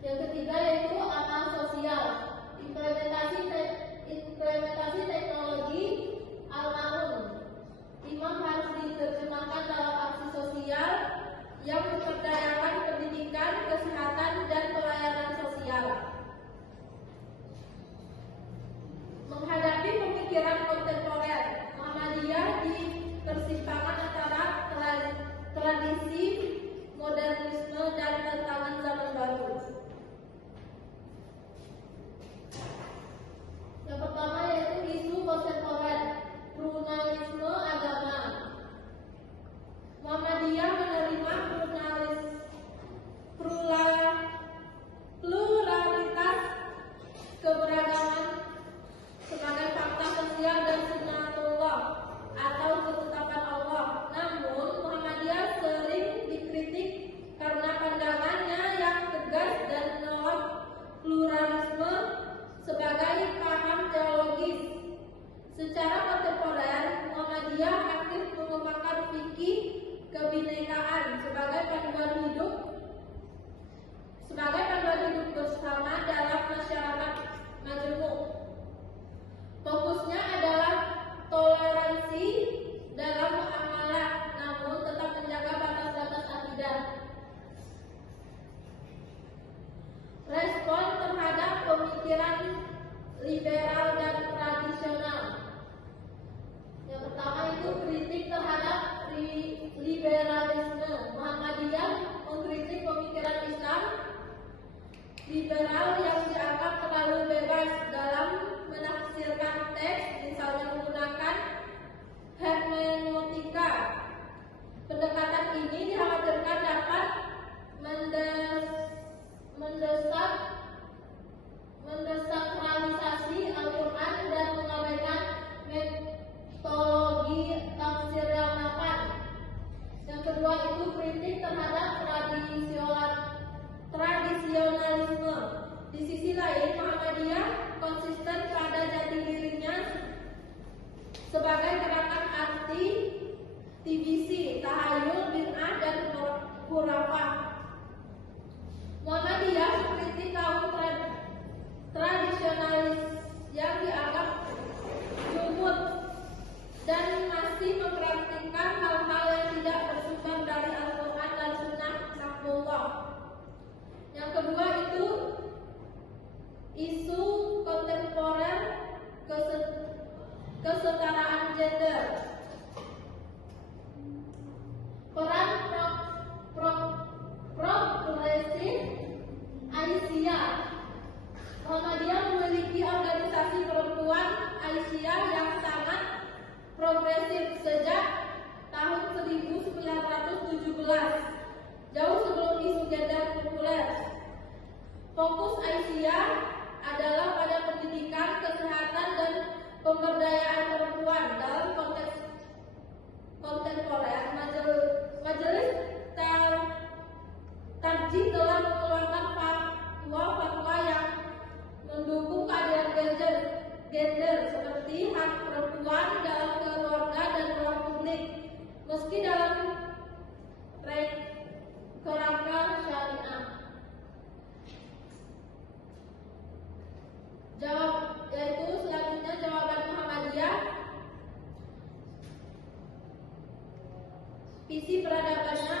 Yang ketiga yaitu amal sosial. Implementasi teknologi Al-Ma'un. Imam harus diterjemahkan dalam aksi sosial yang memperdayakan pendidikan, kesehatan, dan pelayanan sosial. Menghadapi pemikiran kontemporer, Muhammadiyah di persimpangan antara tradisi modernisme dan tantangan zaman baru. Yang pertama yaitu isu kontemporer, pluralisme agama. Muhammadiyah menerima pluralitas keberagaman sebagai fakta sosial dan sunnatullah atau ketetapan Allah. Namun Muhammadiyah sering dikritik karena pandangannya yang tegas dan menolak pluralisme sebagai paham teologis. Secara kontemporer, Muhammadiyah aktif mengembangkan fikih kebinekaan sebagai panduan hidup bersama dalam masyarakat majemuk. Fokusnya adalah toleransi dalam muamalah, namun tetap menjaga batas-batas akidah. Respon terhadap pemikiran liberal dan tradisional. Yang pertama itu kritik terhadap liberalisme. Muhammadiyah mengkritik pemikiran Islam liberal yang dianggap terlalu bebas dalam menafsirkan teks, misalnya menggunakan hermeneutika. Pendekatan ini dikhawatirkan dapat mendesakralisasi Al-Quran dan mengabaikan metodologi tafsir yang mapan. Yang kedua itu kritik terhadap tradisionalisme. Di sisi lain, Muhammadiyah konsisten pada jati dirinya sebagai gerakan anti TBC, tahayul, bid'ah, dan khurafah. Muhammadiyah mengkritik kaum tradisionalis yang dianggap jumud dan masih mempraktikkan hal-hal yang tidak bersumber dari Al-Quran dan Sunnah Rasulullah. Yang kedua itu isu kontemporer kesetaraan gender. Peran progresif Aisyah. Muhammadiyah memiliki organisasi perempuan Aisyah yang sangat progresif sejak tahun 1917, jauh sebelum isu gender populer. Fokus Aisyah adalah pada pendidikan, kesehatan, dan pemberdayaan perempuan. Dalam konteks kontemporer, Majelis Tarjih telah mengeluarkan fatwa yang mendukung keadilan gender seperti hak perempuan dalam keluarga dan ruang publik, meski dalam kerangka syariah. Yaitu selanjutnya jawaban Muhammadiyah. Visi peradabannya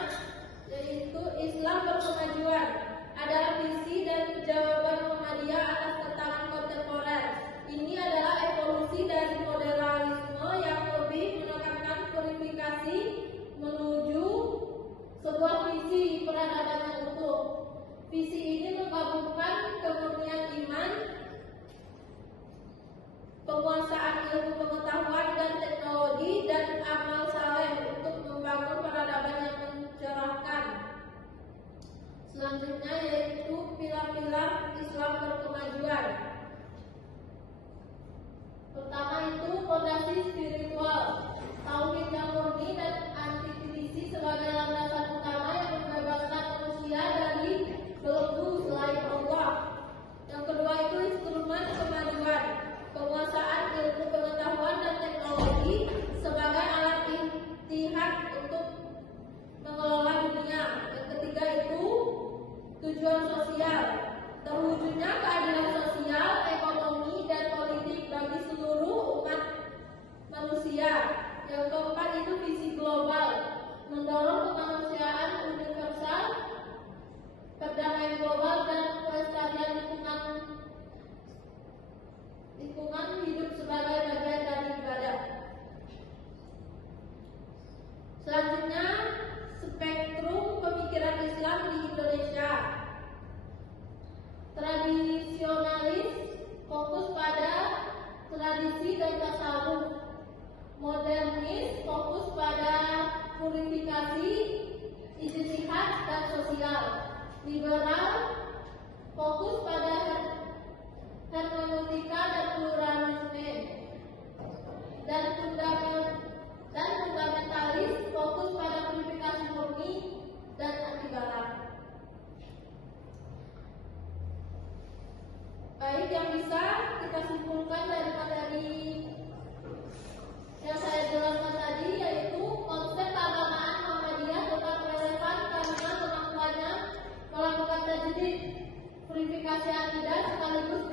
yaitu Islam berkemajuan adalah visi dan jawaban Muhammadiyah atas tantangan kontemporer. Ini adalah evolusi dari modernisme yang lebih menekankan purifikasi menuju sebuah visi peradaban yang utuh. Visi ini menggabungkan kemurnian iman, penguasaan ilmu pengetahuan dan teknologi, dan amal saleh untuk membangun peradaban yang Tradisionalis fokus pada tradisi dan tasawuf. Modernis fokus pada purifikasi, ijtihad dan sosial. Liberal fokus pada hermeneutika dan pluralisme. Dan fundamentalis fokus pada purifikasi murni dan anti barat. Baik, yang bisa kita simpulkan dari materi yang saya jelaskan tadi, yaitu konsep keagamaan Muhammadiyah tetap relevan karena pengakuannya melakukan tajdid, purifikasi akidah sekaligus